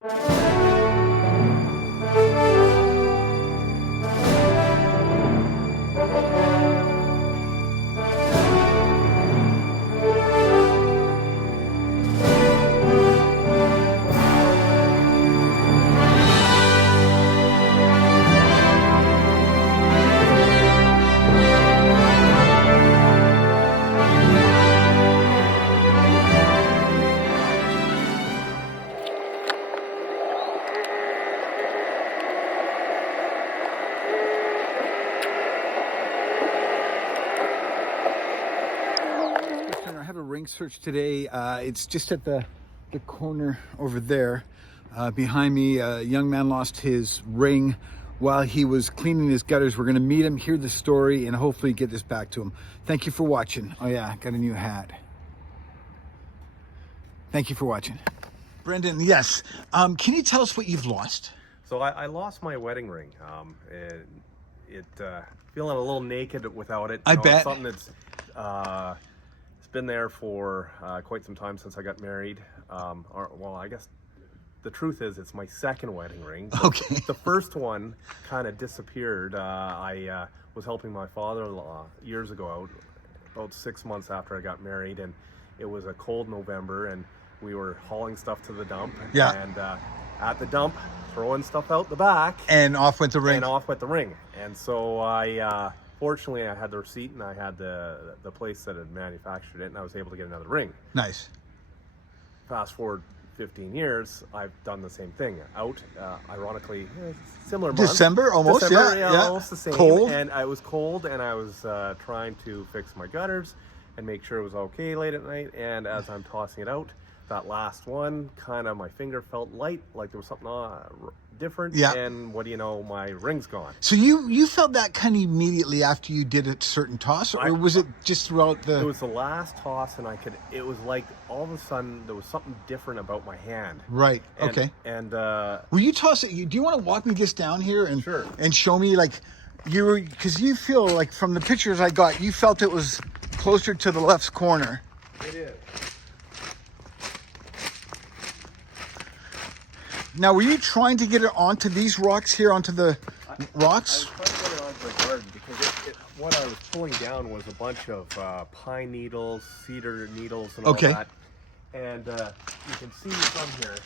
I have a ring search today. It's just at the corner over there. Behind me, a young man lost his ring while he was cleaning his gutters. We're going to meet him, hear the story, and hopefully get this back to him. Thank you for watching. Oh yeah, got a new hat. Thank you for watching. Brendan, yes. Can you tell us what you've lost? So I lost my wedding ring. Feeling a little naked without it. I bet. It's something that's it's been there for quite some time since I got married. Well, I guess the truth is it's my second wedding ring. Okay. The first one kind of disappeared. I was helping my father-in-law years ago out, about 6 months after I got married, and it was a cold November, and we were hauling stuff to the dump. Yeah. And at the dump, throwing stuff out the back. And off went the ring. And off went the ring. And so fortunately I had the receipt, and I had the place that had manufactured it, and I was able to get another ring. Nice. Fast forward 15 years, I've done the same thing. Out, ironically, similar month. December, almost, December, yeah. almost the same. Cold. And I was cold, and I was trying to fix my gutters and make sure it was okay late at night. And as I'm tossing it out, that last one, kind of my finger felt light, like there was something different. Yeah. And what do you know, my ring's gone. So you felt that kind of immediately after you did a certain toss, or was it just throughout the... It was the last toss, and it was like all of a sudden there was something different about my hand. Right, And, okay. And Will you toss it? Do you want to walk me just down here and Sure. and show me, like, because you feel like from the pictures I got, you felt it was closer to the left corner. it is. Now, were you trying to get it onto these rocks here, onto the rocks? I was trying to get it onto the garden because what I was pulling down was a bunch of pine needles, cedar needles, and all that. And you can see from here,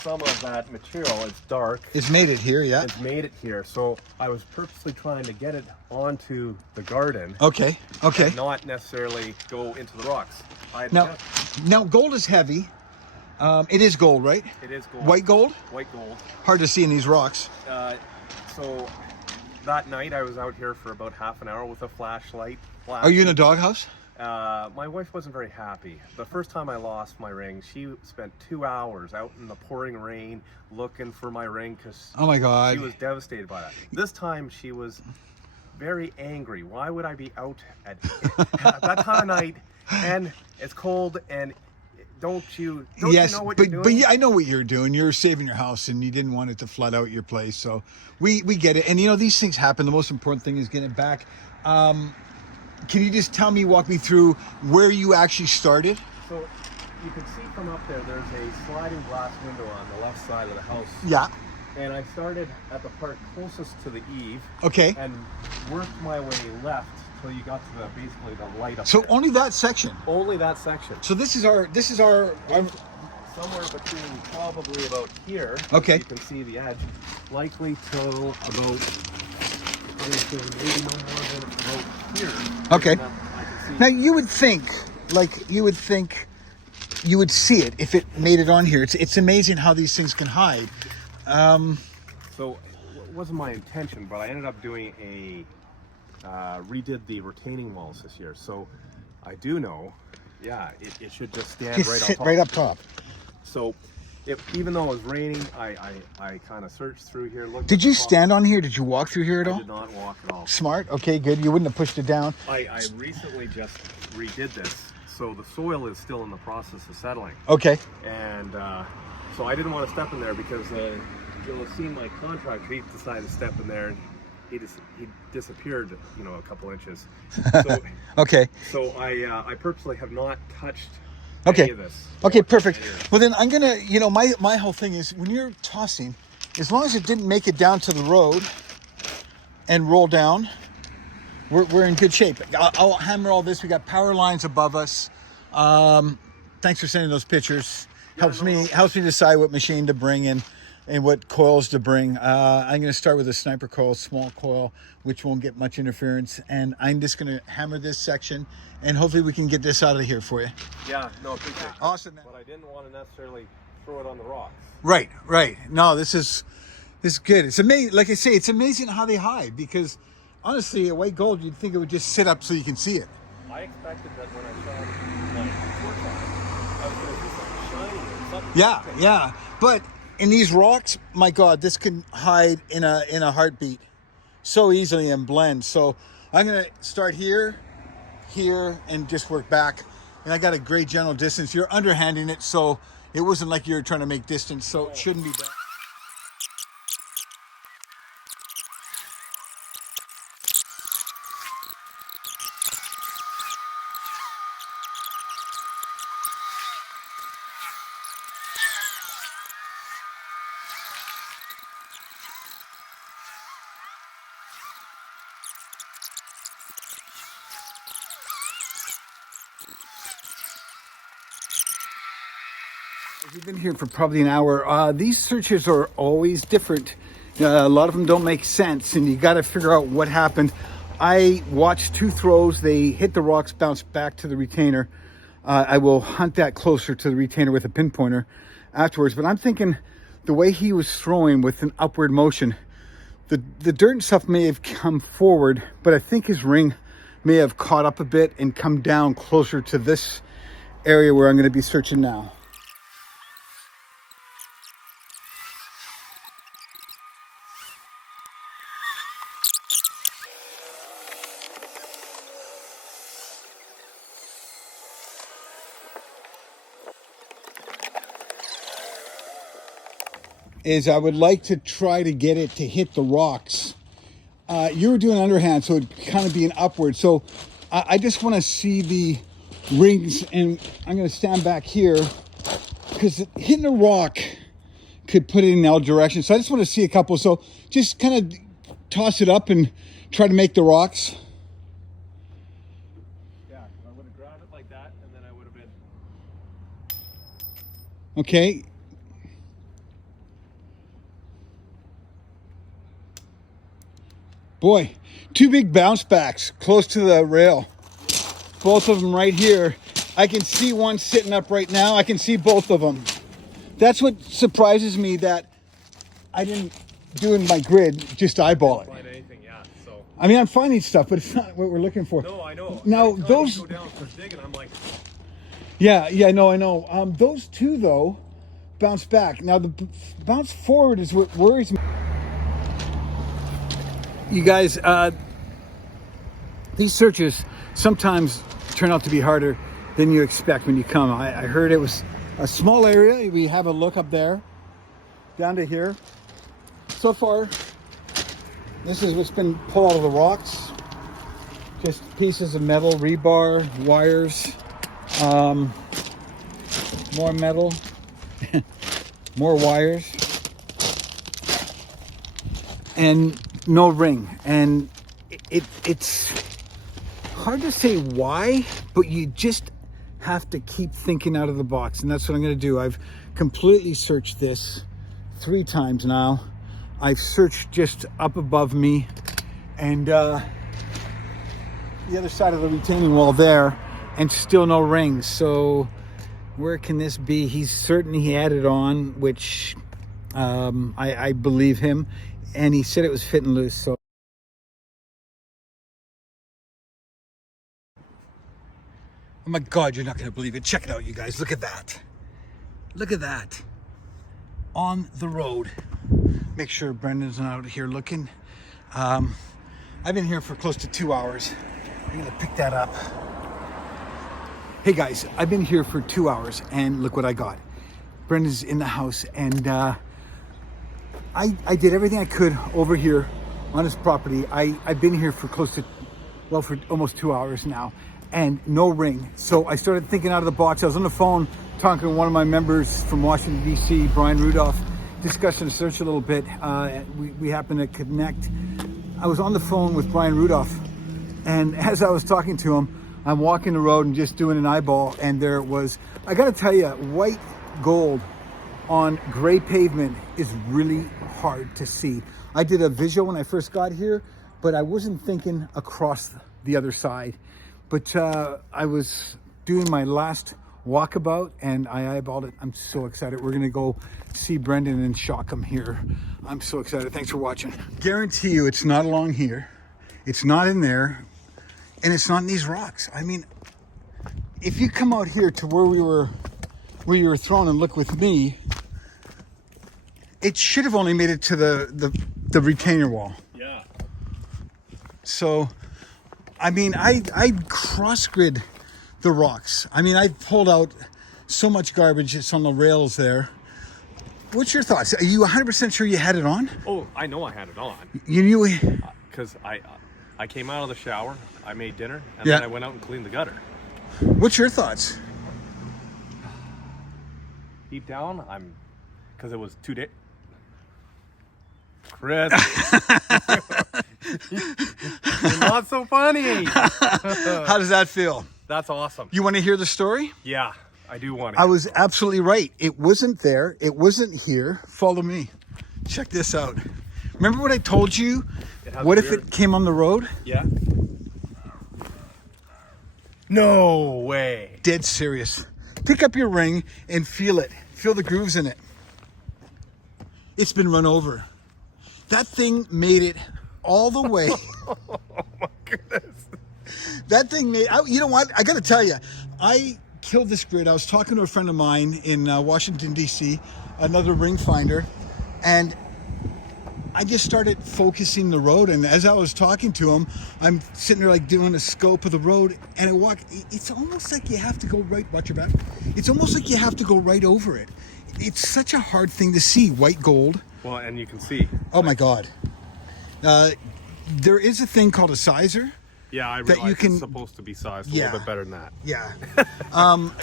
some of that material, it's dark. It's made it here, yeah. It's made it here. So I was purposely trying to get it onto the garden. Okay, okay. And not necessarily go into the rocks. Now gold is heavy. It is gold, right? It is gold. White gold? White gold. Hard to see in these rocks. So that night I was out here for about half an hour with a flashlight. Are you in a doghouse? My wife wasn't very happy. The first time I lost my ring, she spent 2 hours out in the pouring rain looking for my ring because Oh my God. she was devastated by that. This time she was very angry. Why would I be out at that time of night, and it's cold, and don't you know what you're doing? But yeah, I know what you're doing. You're saving your house, and you didn't want it to flood out your place. So we get it. And these things happen. The most important thing is getting it back. Can you just walk me through where you actually started? So you can see from up there, there's a sliding glass window on the left side of the house. Yeah. And I started at the part closest to the eave. Okay. And worked my way left till you got to basically the light up So there. only that section. Only that section. So this is our Somewhere between probably about here. Okay. You can see the edge. Likely till about maybe no more than about here. Okay. I can see. Now you would think you would see it if it made it on here. It's amazing how these things can hide. So it wasn't my intention, but I ended up doing redid the retaining walls this year. So I do know, yeah, it should just stand Just right sit up top. right up top. So even though it was raining, I kind of searched through here. Looked Did at you the top. stand on here? Did you walk through here at I all? did not walk at all. Smart. Okay, good. You wouldn't have pushed it down. I recently just redid this, so the soil is still in the process of settling. Okay. And so I didn't want to step in there because you'll have seen my contractor. He decided to step in there, and he disappeared, a couple inches. So, Okay. so I purposely have not touched Okay. any of this. Okay, perfect. Well, then I'm gonna, my whole thing is when you're tossing, as long as it didn't make it down to the road and roll down, we're in good shape. I'll hammer all this. We got power lines above us. Thanks for sending those pictures. Helps me decide what machine to bring in and what coils to bring. I'm going to start with a sniper coil, small coil, which won't get much interference. And I'm just going to hammer this section, and hopefully we can get this out of here for you. Yeah, no, appreciate it. Awesome. But I didn't want to necessarily throw it on the rocks. Right. No, this is good. It's amazing. Like I say, it's amazing how they hide, because honestly, a white gold, you'd think it would just sit up so you can see it. I expected that when I shot my torch on it, I was going to see something shiny or something. Yeah. But in these rocks, my God, this can hide in a heartbeat so easily and blend. So I'm gonna start here, and just work back. And I got a great general distance. You're underhanding it, so it wasn't like you were trying to make distance, so it shouldn't be bad. We've been here for probably an hour. These searches are always different. A lot of them don't make sense, and you got to figure out what happened. I watched 2 throws. They hit the rocks, bounced back to the retainer. I will hunt that closer to the retainer with a pinpointer afterwards. But I'm thinking the way he was throwing with an upward motion, the dirt and stuff may have come forward, but I think his ring may have caught up a bit and come down closer to this area where I'm going to be searching now. Is I would like to try to get it to hit the rocks. You were doing underhand, so it'd kind of be an upward. So I just want to see the rings, and I'm going to stand back here because hitting a rock could put it in all directions. So I just want to see a couple. So just kind of toss it up and try to make the rocks. Yeah, I would have grabbed it like that, and then I would have been... Okay. Boy, 2 big bounce backs close to the rail. Both of them right here. I can see one sitting up right now. I can see both of them. That's what surprises me, that I didn't do in my grid, just eyeball it. Find anything, yeah, so... I mean, I'm finding stuff, but it's not what we're looking for. No, I know. Now, Anytime those... you go down for digging, I'm like... Yeah, I know. Those 2, though, bounce back. Now, the bounce forward is what worries me. You guys, these searches sometimes turn out to be harder than you expect when you come. I heard it was a small area. We have a look up there, down to here. So far, this is what's been pulled out of the rocks. Just pieces of metal, rebar, wires, more metal, more wires, and no ring. And it's hard to say why, but you just have to keep thinking out of the box, and that's what I'm going to do. I've completely searched this 3 times now. I've searched just up above me and the other side of the retaining wall there, and still no rings. So where can this be? He's certain he had it on, which I believe him, and he said it was fitting loose. So oh my God, you're not going to believe it. Check it out, you guys. Look at that. Look at that. On the road. Make sure Brendan's not out here looking. I've been here for close to 2 hours. I'm going to pick that up. Hey guys, I've been here for 2 hours, and look what I got. Brendan's in the house, and I did everything I could over here on his property. I've been here for for almost 2 hours now. and no ring. So I started thinking out of the box. I was on the phone talking to one of my members from Washington, D.C., Brian Rudolph, discussing the search a little bit. We happened to connect. I was on the phone with Brian Rudolph, and as I was talking to him, I'm walking the road and just doing an eyeball, and there it was. I got to tell you, white gold on gray pavement is really hard to see. I did a visual when I first got here, but I wasn't thinking across the other side. But I was doing my last walkabout and I eyeballed it. I'm so excited. We're gonna go see Brendan and shock him here. I'm so excited. Thanks for watching. Guarantee you it's not along here. It's not in there. And it's not in these rocks. I mean, if you come out here to where you were thrown and look with me, it should have only made it to the retainer wall. Yeah. So, I mean, I cross-grid the rocks. I mean, I pulled out so much garbage. It's on the rails there. What's your thoughts? Are you 100% sure you had it on? Oh, I know I had it on. You knew? Because I came out of the shower, I made dinner, and Yeah. then I went out and cleaned the gutter. What's your thoughts? Deep down, because it was 2 days. Chris, you're not so funny. How does that feel? That's awesome. You want to hear the story? Yeah, I do want to. I was absolutely right. It wasn't there. It wasn't here. Follow me. Check this out. Remember what I told you? What if it came on the road? Yeah. No way. Dead serious. Pick up your ring and feel it. Feel the grooves in it. It's been run over. That thing made it all the way. Oh my goodness. That thing made, you know what? I got to tell you, I killed this grid. I was talking to a friend of mine in Washington, D.C., another ring finder, and I just started focusing the road. And as I was talking to him, I'm sitting there like doing a scope of the road, and it's almost like you have to go right, watch your back. It's almost like you have to go right over it. It's such a hard thing to see, white gold. Well, and you can see. Oh my God. There is a thing called a sizer. Yeah, I that realize you can, it's supposed to be sized a Yeah. little bit better than that. Yeah.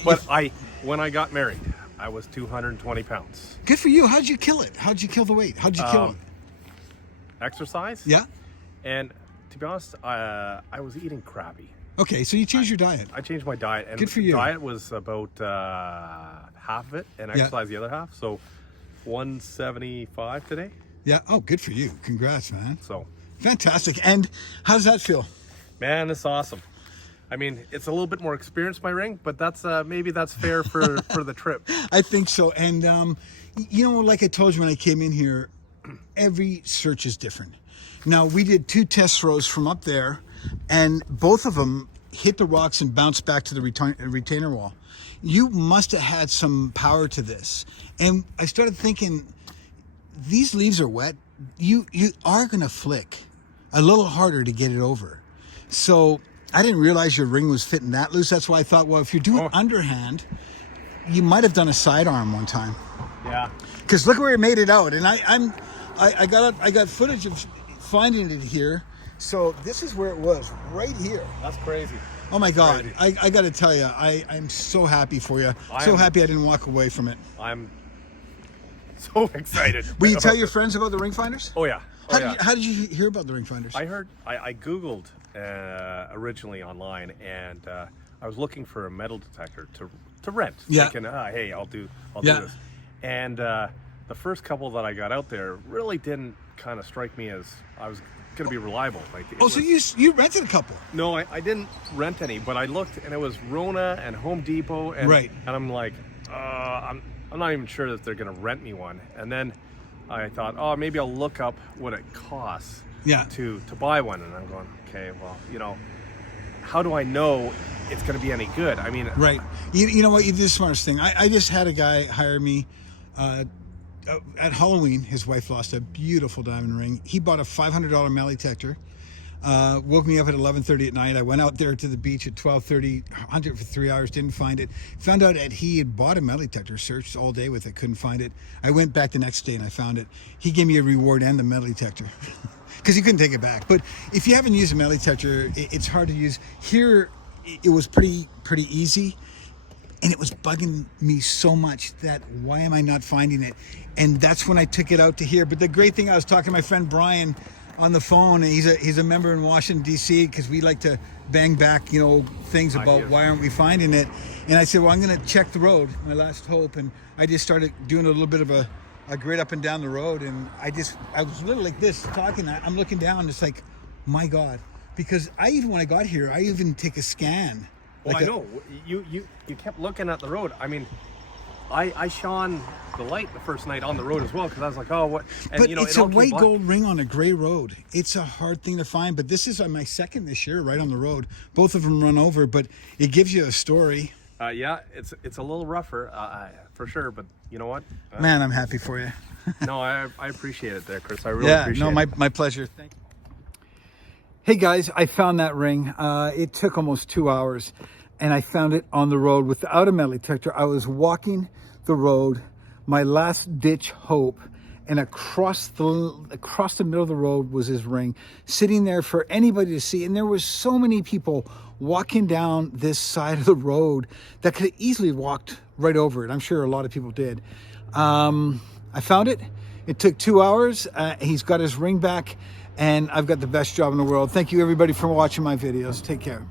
But when I got married, I was 220 pounds. Good for you. How'd you kill it? How'd you kill the weight? How'd you kill it? Exercise. Yeah. And to be honest, I was eating crappy. Okay, so you changed your diet. I changed my diet, and Good for you. diet was about half of it, and Yeah. exercise the other half. So 175 today. Yeah. Oh, good for you. Congrats, man. So, Fantastic. And how does that feel? man, it's awesome. I mean, it's a little bit more experienced, my ring, but that's maybe that's fair for the trip. I think so. And you know, like I told you when I came in here, every search is different. Now, we did 2 test throws from up there, and both of them hit the rocks and bounced back to the retainer wall. You must have had some power to this. And I started thinking, these leaves are wet. You are going to flick a little harder to get it over. So I didn't realize your ring was fitting that loose. That's why I thought, well, if you're doing underhand, you might have done a sidearm one time. Yeah. Because look where it made it out. And I got footage of finding it here. So this is where it was, right here. That's crazy. Oh my God. I got to tell you, I'm so happy for you. So happy I didn't walk away from it. I'm so excited. Will you tell your friends about the ring finders? Oh, yeah. How did you hear about the ring finders? I Googled originally online, and I was looking for a metal detector to rent. Yeah. Thinking, hey, I'll do Yeah. this. And the first couple that I got out there really didn't kind of strike me as I was going to be reliable. Like, So you rented a couple? No, I didn't rent any, but I looked, and it was Rona and Home Depot, and Right. and I'm like, I'm not even sure that they're going to rent me one. And then I thought, oh, maybe I'll look up what it costs Yeah. to buy one. And I'm going, okay, well, you know, how do I know it's going to be any good? I mean, Right. You know what? You did the smartest thing. I just had a guy hire me at Halloween. His wife lost a beautiful diamond ring. He bought a $500 metal detector. Woke me up at 11:30 at night. I went out there to the beach at 12:30, hunted for 3 hours, didn't find it. Found out that he had bought a metal detector, searched all day with it, couldn't find it. I went back the next day and I found it. He gave me a reward and the metal detector because he couldn't take it back. But if you haven't used a metal detector, it's hard to use. Here it was pretty easy. And it was bugging me so much that why am I not finding it? And that's when I took it out to here. But the great thing, I was talking to my friend Brian on the phone, and he's a member in Washington, D.C., because we like to bang back, you know, things about why aren't we finding it. And I said, well, I'm going to check the road, my last hope. And I just started doing a little bit of a grid up and down the road. And I was literally like this, talking. I'm looking down, it's like, my God. Because when I got here, I even take a scan. Well, I know. You kept looking at the road. I mean, I shone the light the first night on the road as well, because I was like, oh, what? And, but you know, it's a white gold ring on a gray road. It's a hard thing to find, but this is my second this year right on the road. Both of them run over, but it gives you a story. Yeah, it's a little rougher, for sure, but you know what? Man, I'm happy for you. No, I appreciate it there, Chris. I really appreciate it. My pleasure. Thank you. Hey guys, I found that ring. It took almost 2 hours, and I found it on the road without a metal detector. I was walking the road, my last ditch hope, and across the middle of the road was his ring, sitting there for anybody to see. And there was so many people walking down this side of the road that could have easily walked right over it. I'm sure a lot of people did. I found it. It took 2 hours. He's got his ring back. And I've got the best job in the world. Thank you, everybody, for watching my videos. Take care.